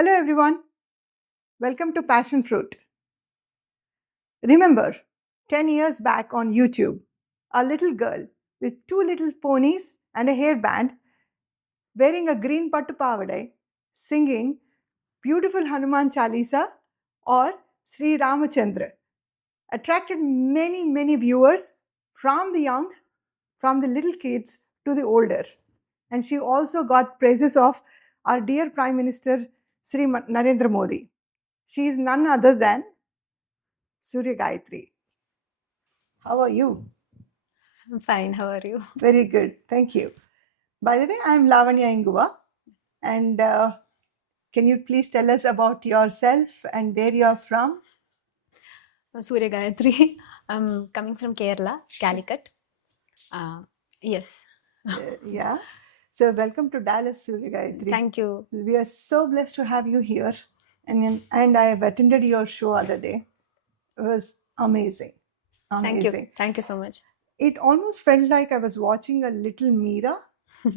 Hello everyone, welcome to Passion Fruit. Remember, 10 years back on YouTube, a little girl with two little ponies and a hairband, wearing a green pattu pavadai, singing beautiful Hanuman Chalisa or Sri Ramachandra, attracted many viewers from the young, from the little kids to the older. And she also got praises of our dear Prime Minister Sri Narendra Modi. She is none other than Soorya Gayatri. How are you? I'm fine. How are you? Very good. Thank you. By the way, I'm Lavanya Inguva. And can you please tell us about yourself and where you are from? I'm Soorya Gayatri. I'm coming from Kerala, Calicut. Yes. Yeah. So welcome to Dallas, Soorya Gayatri. Thank you. We are so blessed to have you here. And I have attended your show other day. It was amazing. Thank you. Thank you so much. It almost felt like I was watching a little Meera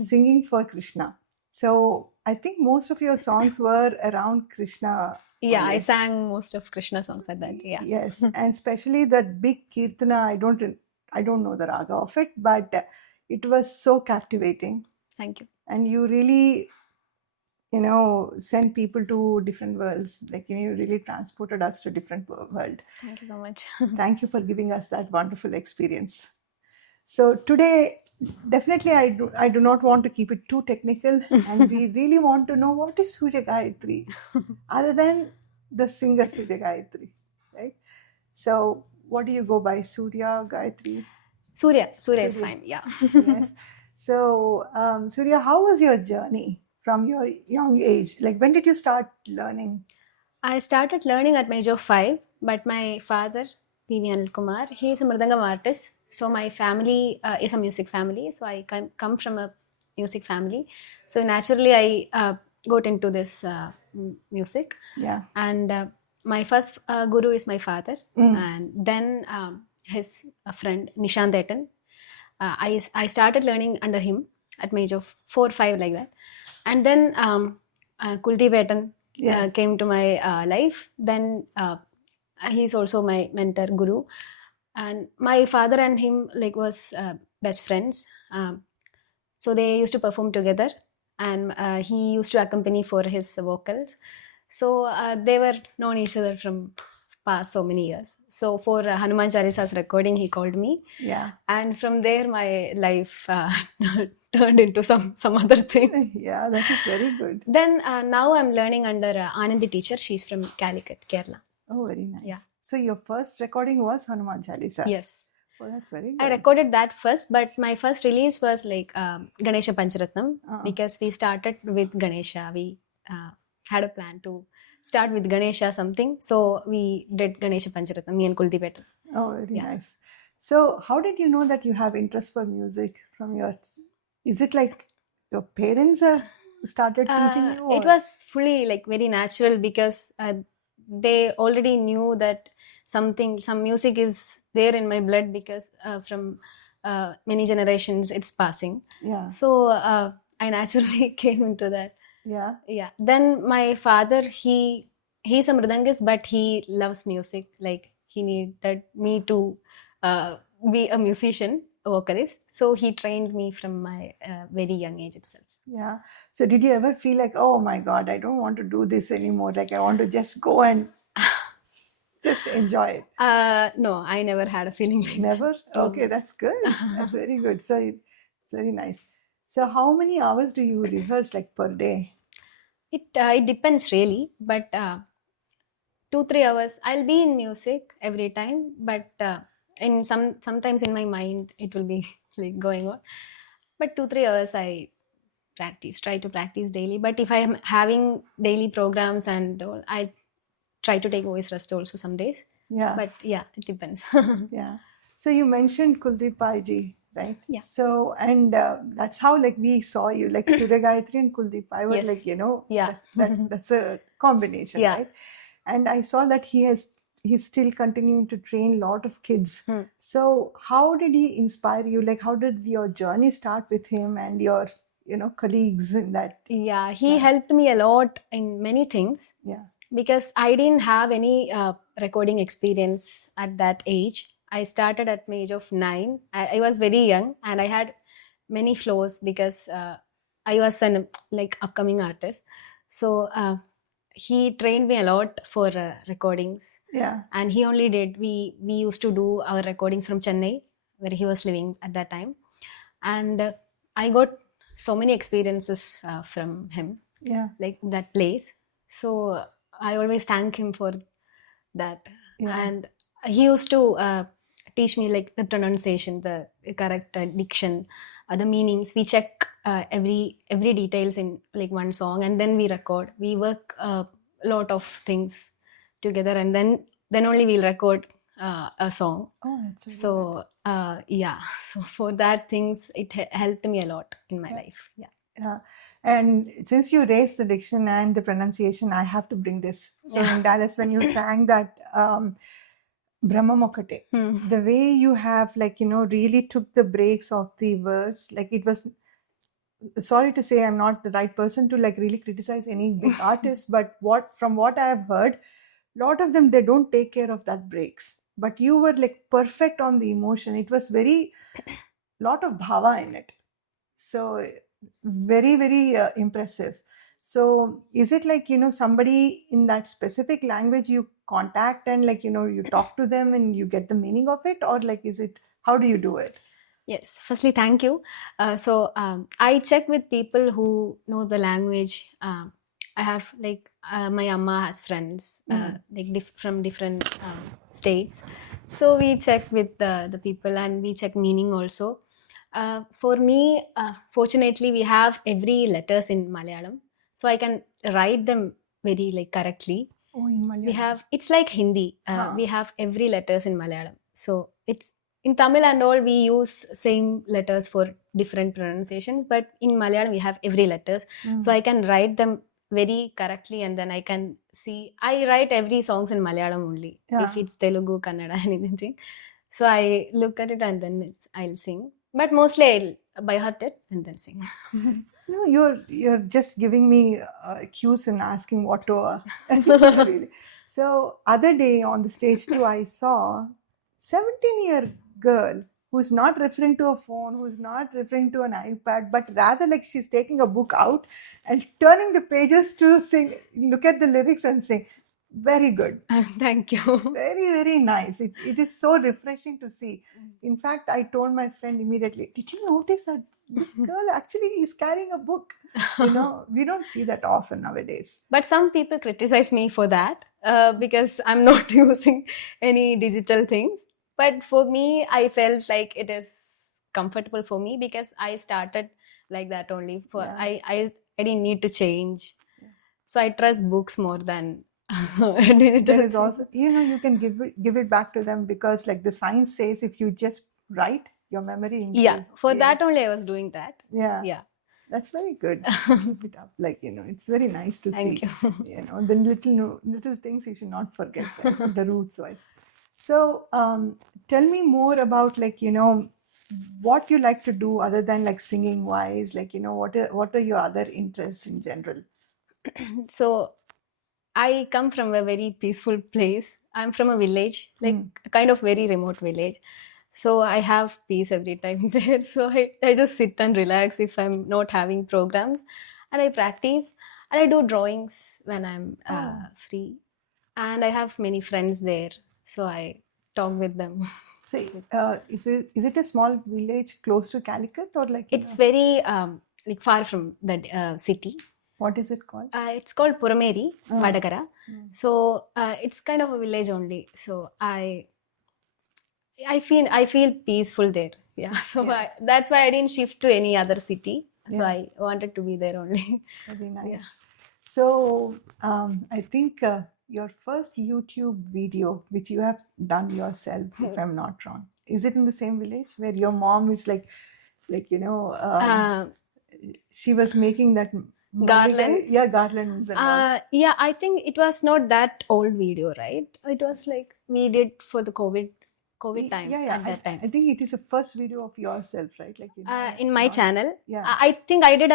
singing for Krishna. So I think most of your songs were around Krishna. Yeah, only. I sang most of Krishna songs at that. Yeah. Yes, and especially that big kirtana. I don't know the raga of it, but it was so captivating. Thank you. And you really, sent people to different worlds. Like you really transported us to different world. Thank you so much. Thank you for giving us that wonderful experience. So today, definitely I do not want to keep it too technical, and we really want to know what is Soorya Gayatri, other than the singer Soorya Gayatri, right? So what do you go by, Soorya Gayatri? Soorya is fine. Yeah. Yes. So Soorya, how was your journey from your young age? Like when did you start learning? I started learning at the age of 5, but my father, P.V. Anil Kumar, he is a mridangam artist. So my family is a music family. So I come from a music family. So naturally I got into this music. Yeah. And my first guru is my father. And then his friend, Nishanthetan. I started learning under him at the age of 4 or 5 like that. And then Kuldeep M came to my life. Then he's also my mentor guru, and my father and him was best friends. So they used to perform together, and he used to accompany for his vocals. So they were known each other from past so many years. So for Hanuman Chalisa's recording, he called me. Yeah. And from there, my life turned into some other thing. Yeah, that is very good. Then now I'm learning under Anandi teacher. She's from Calicut, Kerala. Oh, very nice. Yeah. So your first recording was Hanuman Chalisa. Yes. Oh, that's very good. I recorded that first, but my first release was Ganesha Pancharatnam, because we started with Ganesha. We had a plan to start with Ganesha something. So we did Ganesha Pancharatnam, me and Kuldeep M. Oh, very nice. So how did you know that you have interest for music from your... Is it like your parents have started teaching you? It was fully very natural, because they already knew that some music is there in my blood, because from many generations it's passing. Yeah. So I naturally came into that. Yeah. Yeah. Then my father, he's a mridangist, but he loves music. Like he needed me to be a musician, a vocalist. So he trained me from my very young age itself. Yeah. So did you ever feel like, oh my God, I don't want to do this anymore. Like I want to just go and just enjoy it. No, I never had a feeling like Never? that. Okay, that's good. That's very good. So it's very nice. So how many hours do you rehearse per day? It depends really, but 2-3 hours I'll be in music every time, but in sometimes in my mind it will be going on, but 2-3 hours I try to practice daily. But if I am having daily programs and all, I try to take voice rest also some days. Yeah. But yeah, it depends. Yeah. So you mentioned Kuldeep Pai, right? Yeah. So, and that's how we saw you, Soorya Gayatri and Kuldeep Pai were Yeah. that's a combination, Yeah. right? And I saw that he's still continuing to train a lot of kids. So how did he inspire you? How did your journey start with him and your colleagues in that. Yeah, he class. helped me a lot in many things Yeah. because I didn't have any recording experience at that age. I started at my age of 9. I was very young and I had many flaws because I was an like upcoming artist. So he trained me a lot for recordings. Yeah. And he only did we used to do our recordings from Chennai, where he was living at that time, and I got so many experiences from him, Yeah. like that place. So I always thank him for that. Yeah. And he used to teach me like the pronunciation, the correct diction, the meanings. We check every details in like one song, and then we record. We work a lot of things together, and then only we'll record a song. Oh, that's really good. So yeah, so for that things it helped me a lot in my Yeah. life. Yeah. Yeah. And since you raised the diction and the pronunciation, I have to bring this. So Yeah. in Dallas, when you sang that Brahma Mokate, the way you have really took the breaks of the words, like it was, sorry to say I'm not the right person to like really criticize any big artist, but from what I have heard, lot of them, they don't take care of that breaks, but you were like perfect on the emotion. It was very lot of bhava in it. So very, very impressive. So is it like somebody in that specific language you contact and you talk to them and you get the meaning of it, or like is it, how do you do it? Yes, firstly, thank you. So I check with people who know the language. I have like my amma has friends like from different states. So we check with the people and we check meaning also. For me, fortunately, we have every letters in Malayalam, so I can write them very like correctly. Oh, in Malayalam. We have, it's like Hindi. We have every letters in Malayalam. So it's in Tamil and all, we use same letters for different pronunciations, but in Malayalam we have every letters. So I can write them very correctly, and then I can see. I write every songs in Malayalam only. Yeah. If it's Telugu, Kannada, anything. So I look at it and then I'll sing. But mostly I'll by heart it and then sing. No, you're just giving me cues and asking what to. Really. So other day on the stage too, I saw 17-year girl who's not referring to a phone, who's not referring to an iPad, but rather like she's taking a book out and turning the pages to sing, look at the lyrics and sing. Very good. Thank you. Very, very nice. It is so refreshing to see. In fact, I told my friend immediately, did you notice that this girl actually is carrying a book? We don't see that often nowadays. But some people criticize me for that because I'm not using any digital things. But for me, I felt like it is comfortable for me because I started like that only. I didn't need to change. Yeah. So I trust books more than digital. There is also, you can give it back to them, because like the science says, if you just write, your memory increases. Yeah, for that only I was doing that. Yeah. That's very good. Keep it up. Like, it's very nice to see. Thank you. The little things you should not forget, right? The roots wise. So tell me more about like, what you like to do other than like singing wise, like, what are your other interests in general? So I come from a very peaceful place. I'm from a village, like a kind of very remote village. So I have peace every time there. So I just sit and relax if I'm not having programs. And I practice and I do drawings when I'm free. And I have many friends there. So I talk with them. So is it a small village close to Calicut, or like? It's very like far from the city. What is it called? It's called Purameri, Vadagara. So it's kind of a village only. So I feel peaceful there. Yeah. So that's why I didn't shift to any other city. So I wanted to be there only. Very nice. Yeah. So I think your first YouTube video, which you have done yourself, if I'm not wrong, is it in the same village where your mom is she was making that garlands? Yeah, garlands. And yeah, I think it was not that old video, right? It was like we did for the COVID COVID time Yeah. at that time. I think it is a first video of yourself, right? Like In my channel. Yeah. I think I did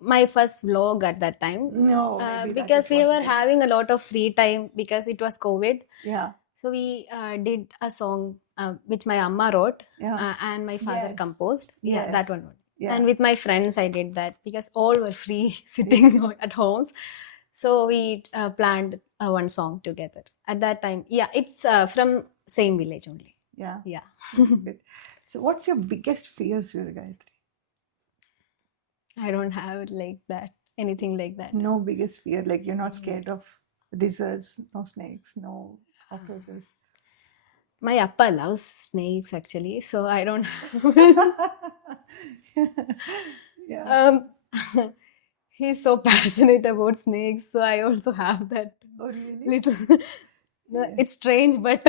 my first vlog at that time. No, maybe that because is we what were it is. having a lot of free time because it was COVID. Yeah. So we did a song which my amma wrote Yeah. and my father Yes. composed. Yeah, Yes. that one. Yeah. And with my friends, I did that because all were free sitting at homes. So we planned one song together at that time. Yeah, it's from same village only. Yeah. Yeah. Good. So, what's your biggest fear, Soorya Gayatri? I don't have like that, anything like that. No biggest fear, like you're not scared of lizards, no snakes, no cockroaches. My appa loves snakes actually, so I don't. Yeah. He's so passionate about snakes, so I also have that Oh, really? little. Yeah. It's strange, but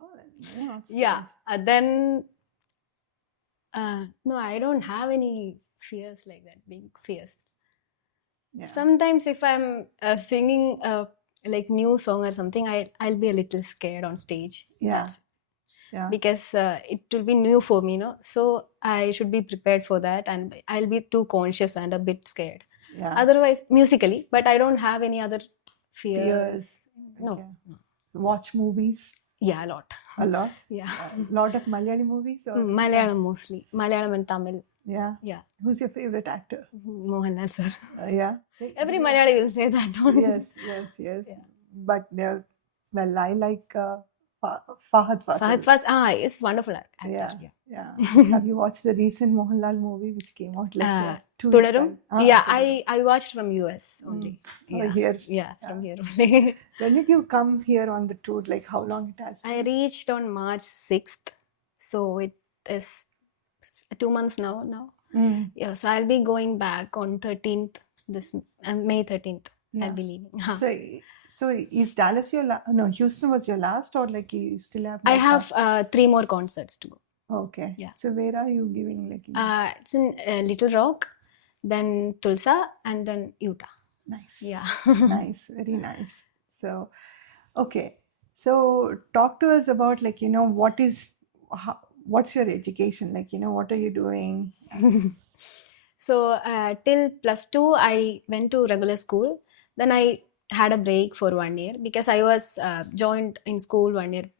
Oh, not yeah. strange. Then no, I don't have any fears like that. Big fears. Yeah. Sometimes if I'm singing like new song or something, I'll be a little scared on stage. Yeah. Yeah. Because it will be new for me, so I should be prepared for that, and I'll be too conscious and a bit scared. Yeah. Otherwise, musically, but I don't have any other fears. No. Okay. Watch movies Yeah, a lot. a lot. Yeah. A lot of Malayali movies or Malayalam mostly. Malayalam and Tamil. Yeah. Yeah. Who's your favorite actor? Mohanlal sir. Yeah. Every Malayali will say that one. Yes. Yeah. But well, I like Fahad Fasil. Fahad Fasil is wonderful actor. Yeah. Have you watched the recent Mohanlal movie which came out like 2 weeks Tudarum? back? Yeah, Tudarum. I watched from US only. Oh, here. Yeah, from here only. When did you come here on the tour? Like how long it has been? I reached on March 6th. So it is 2 months now. Mm. Yeah, so I'll be going back on 13th, this May 13th. I'll be leaving. So is Dallas your Houston was your last, or like you still have? I have 3 more concerts to go. Okay. Yeah. So where are you giving like? It's in Little Rock, then Tulsa, and then Utah. Nice. Yeah. Nice. Very nice. So, okay. So talk to us about like what's your education like? What are you doing? So till +2, I went to regular school. Then I had a break for 1 year because I was joined in school 1 year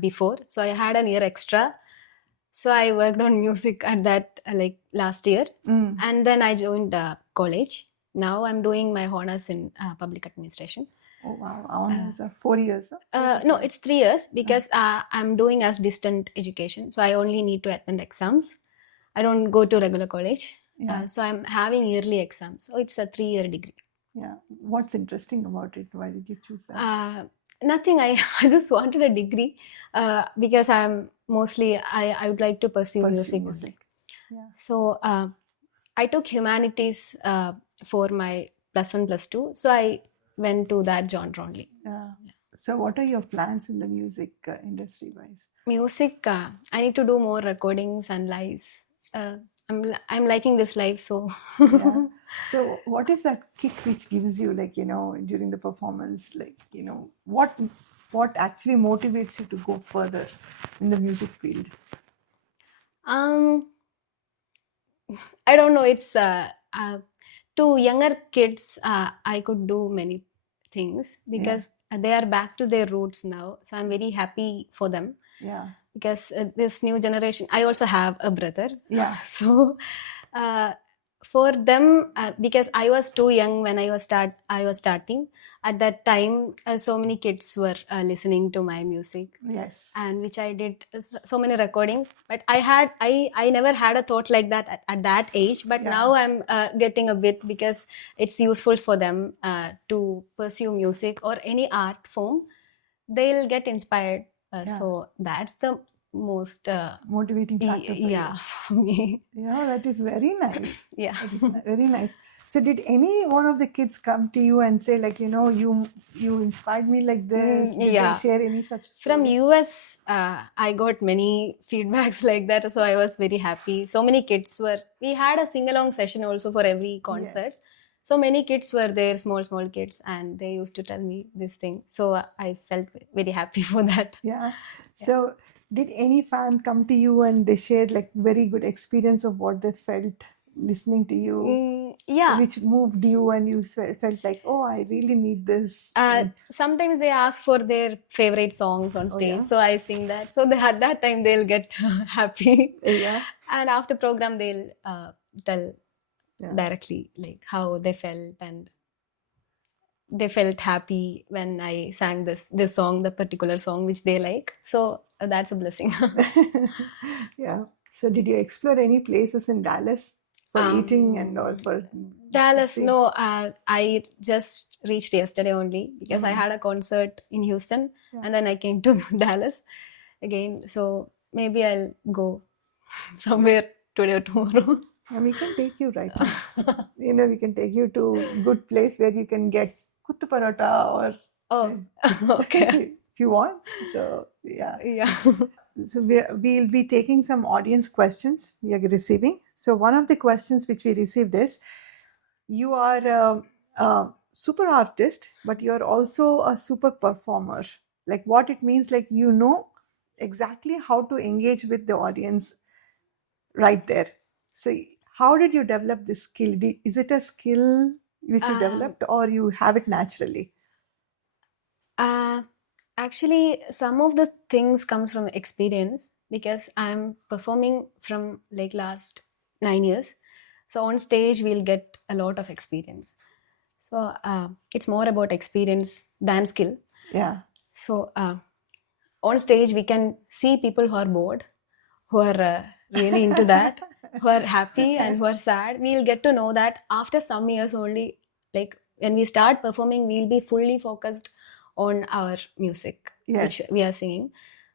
before. So I had a year extra. So I worked on music at that like last year. And then I joined college. Now I'm doing my honors in public administration. Oh wow, honors are 4 years. No, it's 3 years because I'm doing as distant education. So I only need to attend exams. I don't go to regular college. Yeah. So I'm having yearly exams. So it's a 3-year degree. Yeah. What's interesting about it? Why did you choose that? Nothing. I just wanted a degree because I'm mostly I would like to pursue music. Yeah. So I took humanities for my +1, +2. So I went to that genre only. Yeah. So what are your plans in the music industry wise? Music, I need to do more recordings and lives. I'm liking this live, so. Yeah. So what is that kick which gives you like during the performance, like what actually motivates you to go further in the music field? I don't know. It's to younger kids, I could do many things because they are back to their roots now. So I'm very happy for them. Yeah. Because this new generation, I also have a brother. Yeah. So for them, because I was too young when I was starting. At that time, so many kids were listening to my music. Yes. And which I did so many recordings. But I never had a thought like that at that age. But now I'm getting a bit because it's useful for them to pursue music or any art form. They'll get inspired. So that's the most motivating factor for me. Yeah, that is very nice. Yeah, that is very nice. So did any one of the kids come to you and say like you inspired me like this? Did they share any such stories? From US I got many feedbacks like that, so I was very happy. So many kids we had a sing-along session also for every concert. Yes. So many kids were there, small kids, and they used to tell me this thing. So I felt very happy for that. Yeah. So Did any fan come to you and they shared like very good experience of what they felt listening to you, Yeah. which moved you and you felt like, oh, I really need this? And Sometimes they ask for their favorite songs on stage, yeah. so I sing that. So at that time they'll get happy. Yeah. And after program they'll tell Yeah. directly like how they felt, and they felt happy when I sang this song, the particular song which they like. So that's a blessing. Yeah. So did you explore any places in Dallas for eating and all for Dallas? see? No, I just reached yesterday only because I had a concert in Houston, and then I came to Dallas again. So maybe I'll go somewhere today or tomorrow. And we can take you right now. We can take you to good place where you can get kuttu parota or Oh, okay. if you want. So yeah. Yeah. So we'll be taking some audience questions we are receiving. So one of the questions which we received is, you are a super artist, but you're also a super performer. Like what it means, like exactly how to engage with the audience right there. So how did you develop this skill? Is it a skill which you developed or you have it naturally? Actually, some of the things comes from experience because I'm performing from like last 9 years. So on stage, we'll get a lot of experience. So it's more about experience than skill. Yeah. So on stage, we can see people who are bored, who are really into that, who are happy and who are sad. We'll get to know that after some years only, like when we start performing, we'll be fully focused on our music, which Yes. we are singing.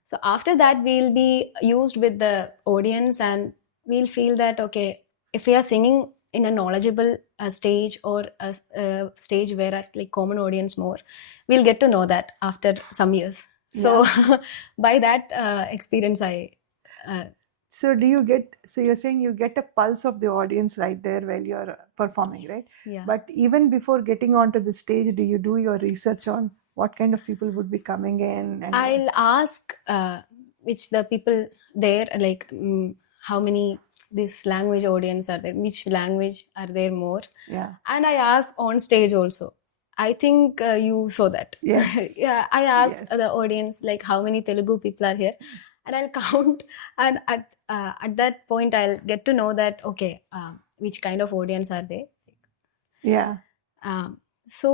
So after that, we'll be used with the audience and we'll feel that, okay, if we are singing in a knowledgeable stage or a stage where like common audience more, we'll get to know that after some years. So by that experience, So you're saying you get a pulse of the audience right there while you're performing, right? Yeah. But even before getting onto the stage, do you do your research on what kind of people would be coming in? And I'll ask which the people there, like how many this language audience are there, which language are there more. Yeah. And I ask on stage also. I think you saw that. Yes. Yeah, I ask Yes. the audience like how many Telugu people are here, and I'll count. And at that point, I'll get to know that okay, which kind of audience are they? Yeah. So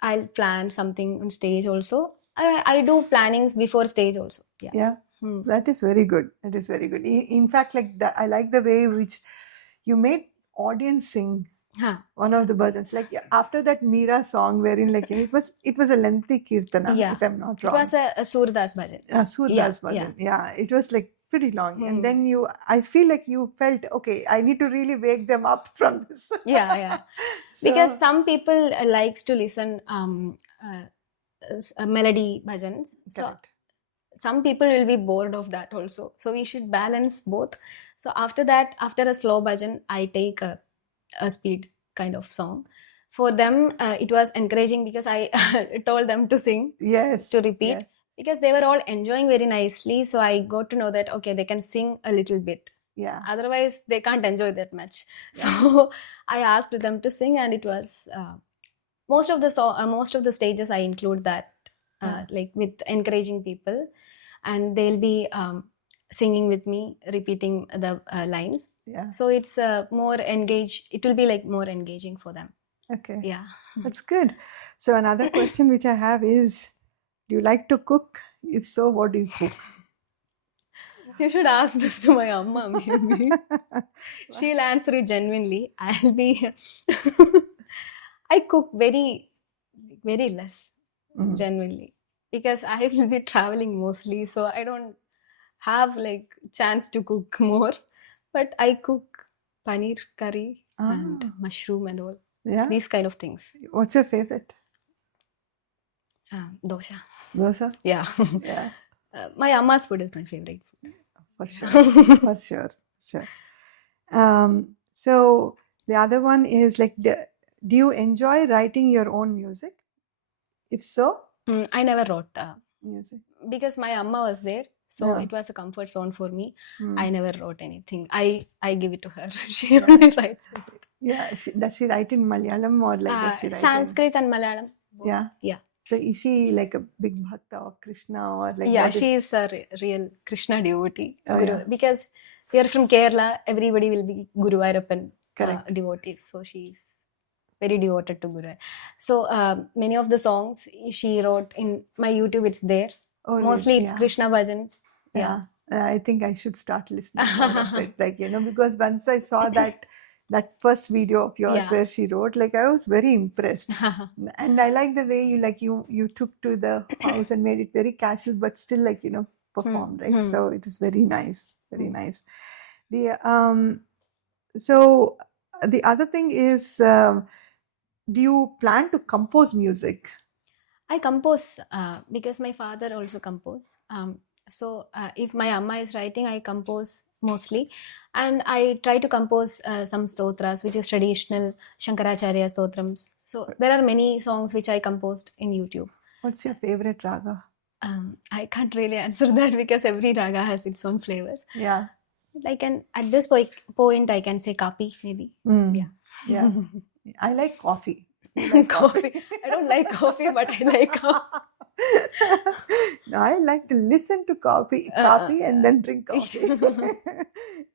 I'll plan something on stage also. I do plannings before stage also. Yeah. Yeah. That is very good. That is very good. In fact, like I like the way which you made audience sing one of the bhajans. Like after that Meera song, wherein like it was a lengthy kirtana, if I'm not wrong. It was a Surdas bhajan. Surdas bhajan. Yeah, it was like pretty long. And then I feel like you felt, okay, I need to really wake them up from this. Yeah. Because some people likes to listen melody bhajans. So some people will be bored of that also. So we should balance both. So after that, after a slow bhajan, I take a speed kind of song. For them, it was encouraging because I told them to sing, to repeat, because they were all enjoying very nicely. So I got to know that, okay, they can sing a little bit. Yeah. Otherwise, they can't enjoy that much. So I asked them to sing, and it was most of the stages I include that, like with encouraging people, and they'll be singing with me, repeating the lines. Yeah. So it's more engaged. It will be like more engaging for them. Okay. Yeah. That's good. So another question which I have is, do you like to cook? If so, what do you cook? You should ask this to my amma, maybe. She'll answer it genuinely. I'll be... I cook very, very less, genuinely. Because I will be traveling mostly, so I don't have like chance to cook more. But I cook paneer curry and mushroom and all. Yeah. These kind of things. What's your favorite? Dosa. Dosa? Yeah. My amma's food is my favorite food. For sure. For sure. Sure. So the other one is like, do you enjoy writing your own music? If so? I never wrote music. Because my amma was there. So Yeah. it was a comfort zone for me. Mm. I never wrote anything. I give it to her. She only writes it. Yeah. Does she write in Malayalam or like does she write Sanskrit and Malayalam. Both. Yeah. Yeah. So is she like a big bhakta of Krishna or like Yeah, what she is? is a real Krishna devotee. Oh, Guru. yeah. Because we are from Kerala, everybody will be Guru Ayyappan Correct. devotees. So she's very devoted to Guru. So many of the songs she wrote in my YouTube, it's there. Oh, Mostly really? it's Yeah. Krishna bhajans. Yeah. I think I should start listening more of it. Like, because once I saw that first video of yours Yeah. where she wrote, like I was very impressed. And I like the way you took to the house and made it very casual, but still like, performed, right? So it is very nice. Very nice. So the other thing is, do you plan to compose music? I compose because my father also compose. So if my amma is writing, I compose mostly, and I try to compose some stotras, which is traditional Shankaracharya stotrams. So there are many songs which I composed in YouTube. What's your favorite raga? I can't really answer that because every raga has its own flavors. Yeah. I can at this point I can say kapi maybe. Yeah. I like coffee. You like Coffee. I don't like coffee, but I like coffee. No, I like to listen to coffee and then drink coffee.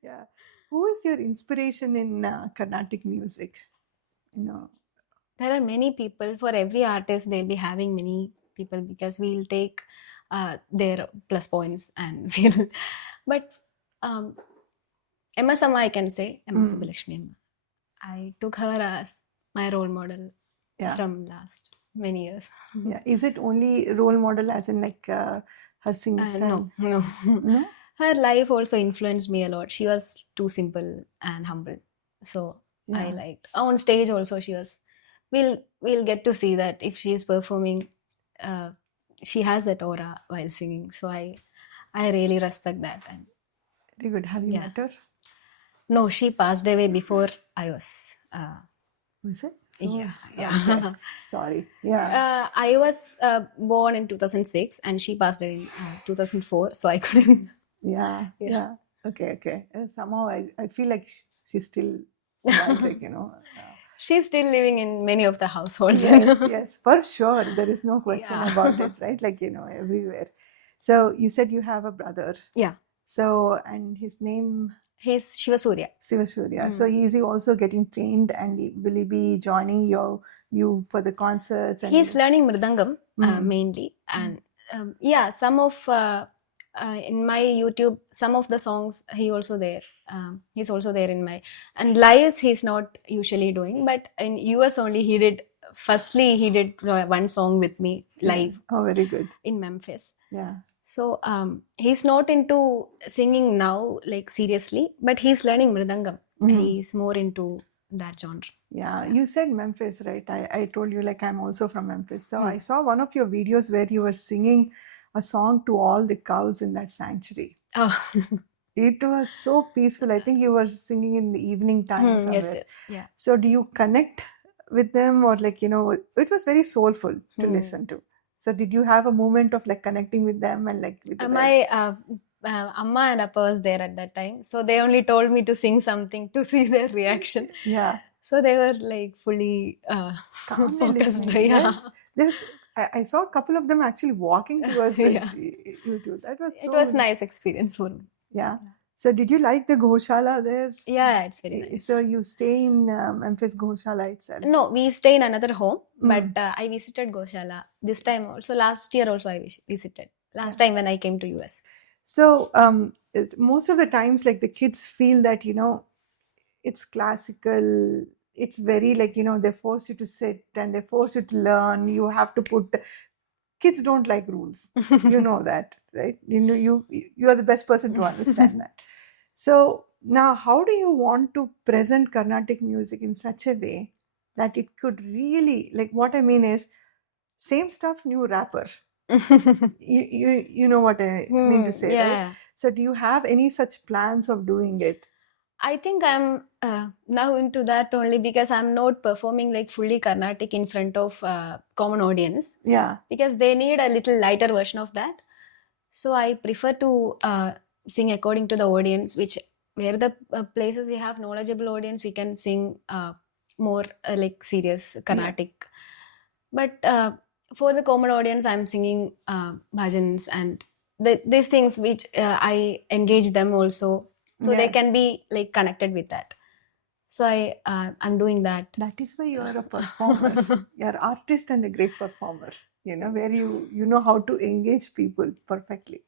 Yeah. Who is your inspiration in Carnatic music? There are many people. For every artist, they'll be having many people because we'll take their plus points and we'll. But Emma Sama, I can say Emma Subbulakshmi Amma. I took her as my role model from last many years. Yeah. Is it only role model as in like her singing style? No. Her life also influenced me a lot. She was too simple and humble. So I liked. On stage also she was. We'll get to see that if she is performing, she has that aura while singing. So I really respect that. And very good. Have you met her? No, she passed away before I was. Was it? Yeah. Okay. Sorry. Yeah. I was born in 2006 and she passed away in 2004. So I couldn't. Yeah. Okay. Somehow I feel like she's still alive, like, She's still living in many of the households. Yes, for sure. There is no question about it, right? Like, everywhere. So you said you have a brother. Yeah. So, and his name? He's Soorya. Soorya. So is he also getting trained and will he be joining you for the concerts? And he's learning mridangam mainly. And some of in my YouTube, some of the songs he's also there in my, and lives he's not usually doing, but in US only he did one song with me live. Oh, very good. In Memphis. Yeah. So he's not into singing now, like seriously, but he's learning mridangam. He's more into that genre. Yeah, you said Memphis, right? I told you like I'm also from Memphis. So I saw one of your videos where you were singing a song to all the cows in that sanctuary. Oh. It was so peaceful. I think you were singing in the evening time somewhere. Yes. Yeah. So do you connect with them or like, it was very soulful to listen to. So did you have a moment of like connecting with them and like with my Amma and Appa was there at that time. So they only told me to sing something to see their reaction. Yeah. So they were like fully focused. Yes. I saw a couple of them actually walking towards YouTube. That was it was nice experience for me. Yeah. So did you like the Goshala there? Yeah, it's very nice. So you stay in Memphis Goshala itself? No, we stay in another home, but I visited Goshala this time also. Last year also I visited. Last time when I came to US. So most of the times like the kids feel that, it's classical. It's very like, they force you to sit and they force you to learn. You have to put... Kids don't like rules. You know that, right? You are the best person to understand that. So now how do you want to present Carnatic music in such a way that it could really, like what I mean is, same stuff, new rapper. You know what I mean to say, right? So do you have any such plans of doing it? I think I'm now into that only because I'm not performing like fully Carnatic in front of common audience. Yeah. Because they need a little lighter version of that. So I prefer to sing according to the audience, which where the places we have knowledgeable audience, we can sing more like serious Carnatic. But for the common audience, I'm singing bhajans and these things which I engage them also, so they can be like connected with that. So I'm doing that. That is why you are a performer. You are artist and a great performer. Where you know how to engage people perfectly.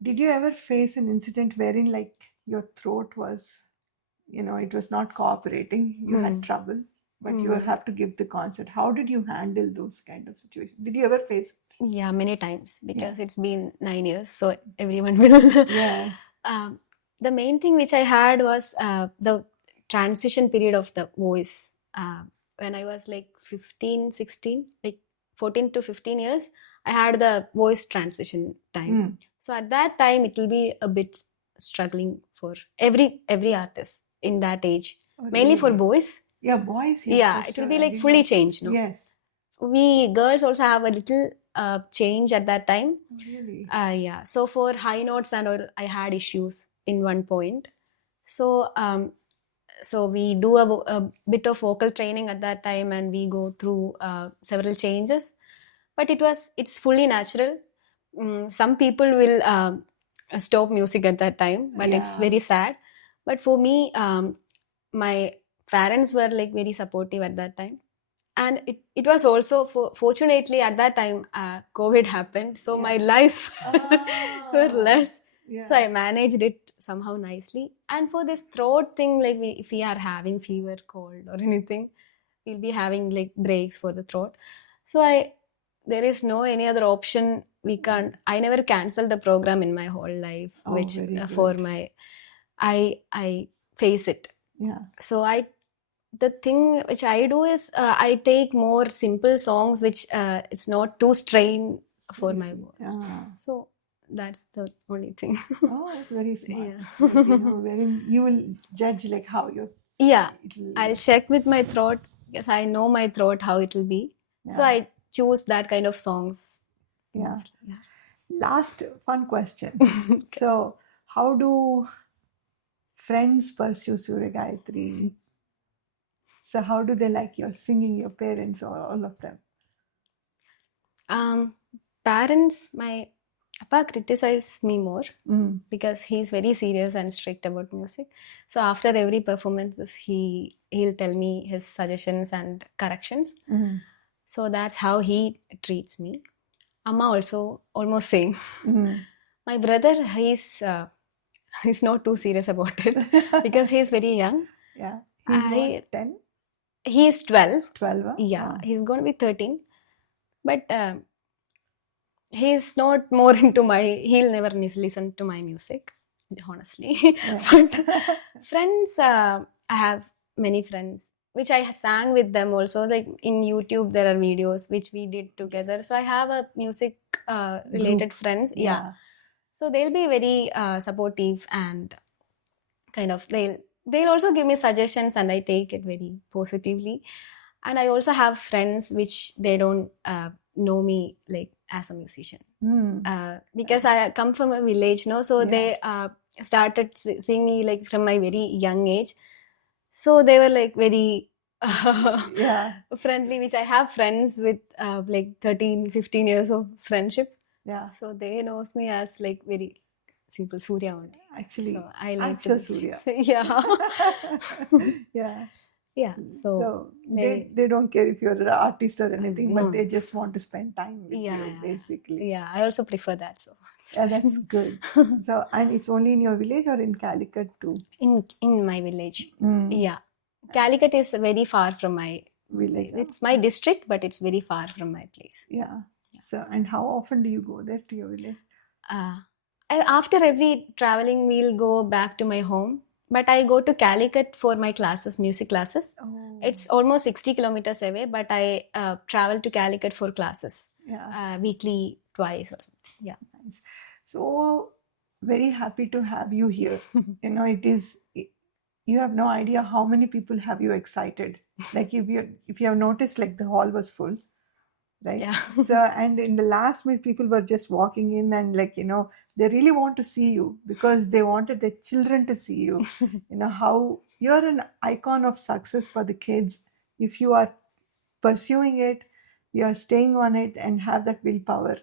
Did you ever face an incident wherein like your throat was, it was not cooperating? You had trouble, but you have to give the concert. How did you handle those kind of situations? Did you ever face it? Yeah, many times, because it's been 9 years, so everyone will. Yes. The main thing which I had was the transition period of the voice. When I was like 15, 16, like 14 to 15 years, I had the voice transition time. So at that time, it will be a bit struggling for every artist in that age, mainly for boys. Yeah, boys. Yes, Yeah, it will be like fully changed. No? Yes. We girls also have a little change at that time. Really? Yeah. So for high notes and all, I had issues in one point. So so we do a bit of vocal training at that time, and we go through several changes. But it's fully natural. Some people will stop music at that time, but it's very sad. But for me, my parents were like very supportive at that time. And it was also, fortunately, at that time, COVID happened. So my lives were less. So I managed it somehow nicely. And for this throat thing, like if we are having fever, cold or anything, we'll be having like breaks for the throat. So there is no any other option. I never canceled the program in my whole life, which for my, I face it. Yeah. So the thing which I do is I take more simple songs which it's not too strained for my voice. So that's the only thing. Oh, it's very smart. Like, wherein you will judge like how you. Yeah, I'll check with my throat, because I know my throat how it will be. So I choose that kind of songs. Yeah. Last fun question. So how do friends pursue Soorya Gayatri? So how do they like your singing, your parents or all of them? Parents, my Papa criticizes me more because he's very serious and strict about music. So after every performances, he'll tell me his suggestions and corrections. So that's how he treats me. Amma also almost same. My brother, he's not too serious about it because he's very young. Yeah, he's 10. He's 12. 12. Yeah, he's going to be 13. But he's not more into he'll never listen to my music, honestly. But friends, I have many friends which I sang with them also. Like in YouTube, there are videos which we did together. So I have a music related friends. Yeah. So they'll be very supportive, and kind of they'll also give me suggestions, and I take it very positively. And I also have friends which they don't know me like as a musician, because I come from a village, so they started seeing me like from my very young age. So they were like very friendly, which I have friends with like 13-15 years of friendship. So they knows me as like very simple Soorya only. Actually, so I like actual Soorya. Yeah. So they don't care if you're an artist or anything, but they just want to spend time with you, basically. Yeah, I also prefer that. So yeah, that's good. So, and it's only in your village or in Calicut too? In my village. Yeah. Calicut is very far from my village. It's my district, but it's very far from my place. Yeah. So, and how often do you go there to your village? After every traveling, we'll go back to my home. But I go to Calicut for my classes, music classes. It's almost 60 kilometers away, but I travel to Calicut for classes weekly, twice or something. Yeah. Nice. So very happy to have you here. You have no idea how many people have you excited. Like if you have noticed, like the hall was full. right? Yeah. So, and in the last minute, people were just walking in and like, they really want to see you because they wanted their children to see you. How you're an icon of success for the kids. If you are pursuing it, you are staying on it and have that willpower.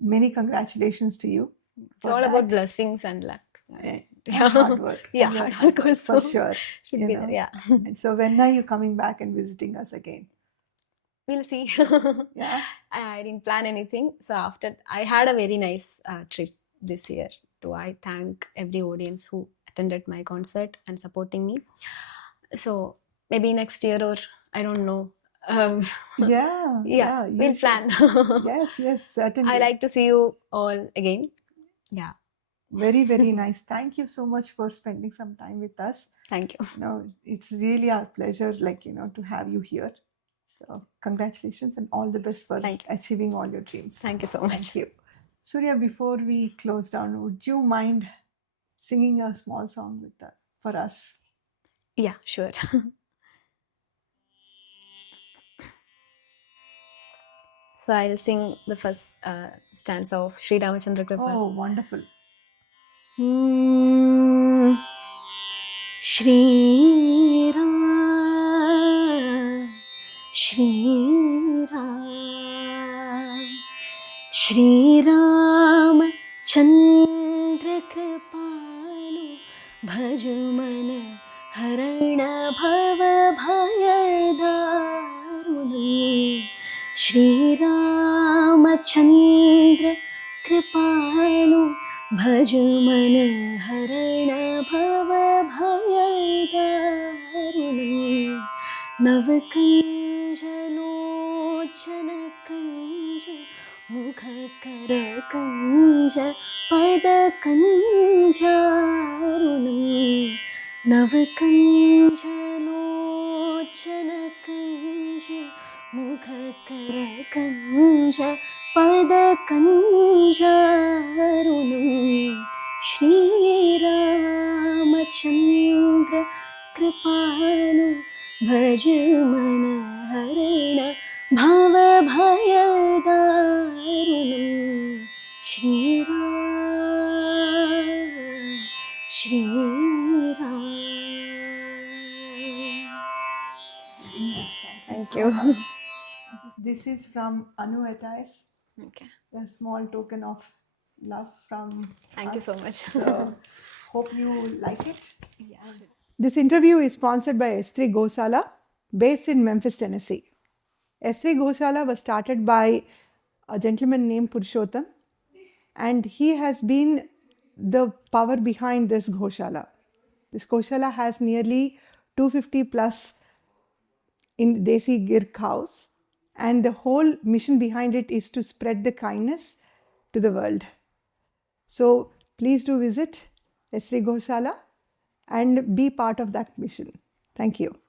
Many congratulations to you. It's all about blessings and luck. And hard work. Yeah, And your hard work also. for sure. Should be there, yeah. And so when are you coming back and visiting us again? We'll see. Yeah. I didn't plan anything. So after, I had a very nice trip this year. I thank every audience who attended my concert and supporting me. So maybe next year, or I don't know. Yeah. We'll plan. Yes, certainly. I like to see you all again. Yeah. Very, very nice. Thank you so much for spending some time with us. Thank you. It's really our pleasure, to have you here. So congratulations and all the best for achieving all your dreams. Thank you so much. Thank you. Soorya, before we close down, would you mind singing a small song for us? Yeah, sure. So I'll sing the first stanza of Sri Ramachandra Kripa. Oh, wonderful. Shri Ram, Shri Ram, Shri Ram Chandra Kripalu Bhajaman Harana Bhava Bhayadarunam. Shri Ramachandra Kripalu Bhajaman Harana Bhava Bhayadarunam. Navakanja Lochana Kanja Mukhakara Kanja Pada Kanjarunam. Navakanja Lochana Kanja Mukhakara Kanja Pada Kanjarunam. Shri Ramachandra Kripalu Bhajaman Harana Bhava Bhayadarunam. Shri Ram, Shri Ram. Thank you. This is from Anu Attires. Okay. A small token of love from Thank you so much. So hope you like it. Yeah. This interview is sponsored by S3 Gosala, based in Memphis, Tennessee. S3 Gosala was started by a gentleman named Purushottam, and he has been the power behind this Gosala. This Gosala has nearly 250 plus in Desi Gir cows, and the whole mission behind it is to spread the kindness to the world. So please do visit S3 Gosala and be part of that mission. Thank you.